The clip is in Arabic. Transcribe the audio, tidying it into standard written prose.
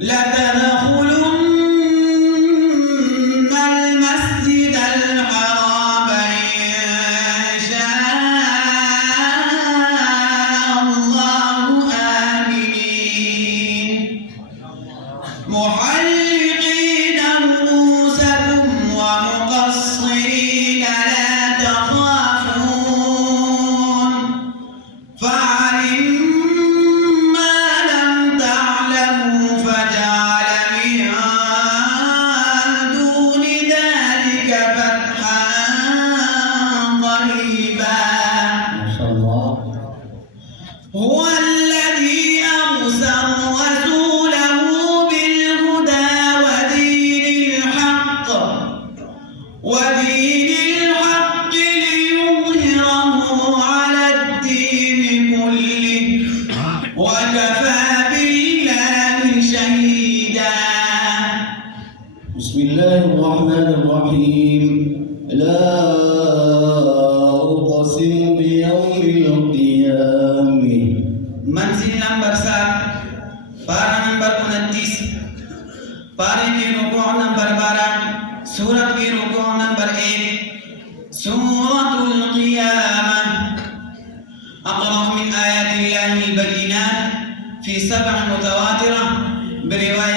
لتدخلن المسجد الحرام إن شاء الله آمنين محلقين رؤوسكم ومقصرين لا تخافون فعلم ما لم تعلموا فجعل من دون ذلك فتحا قريبا. ما شاء الله. هو الذي أرسل رسوله بالهدى ودين الحق ليظهره على الدين كله وكفى بالله شهيدا. بسم الله الرحمن الرحيم. لا أقسم بيوم القيامة. Manzil number 7, para number 29, pare ki rukuu number 12, surat ki rukuu number 8, suratul qiyamah. أقرأ من آيات الله البينات في 7 متواترة برواية